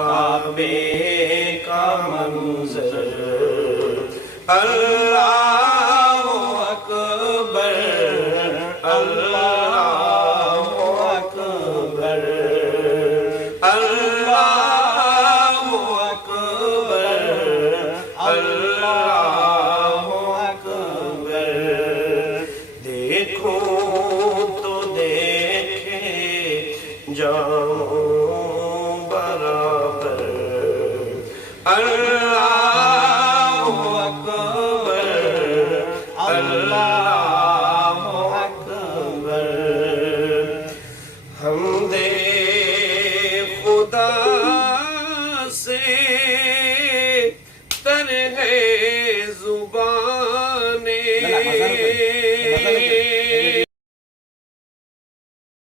کعبے کا منظر اللہ اکبر اللہ اکبر اللہ اکبر اللہ اکبر دیکھوں تو دیکھے جاؤں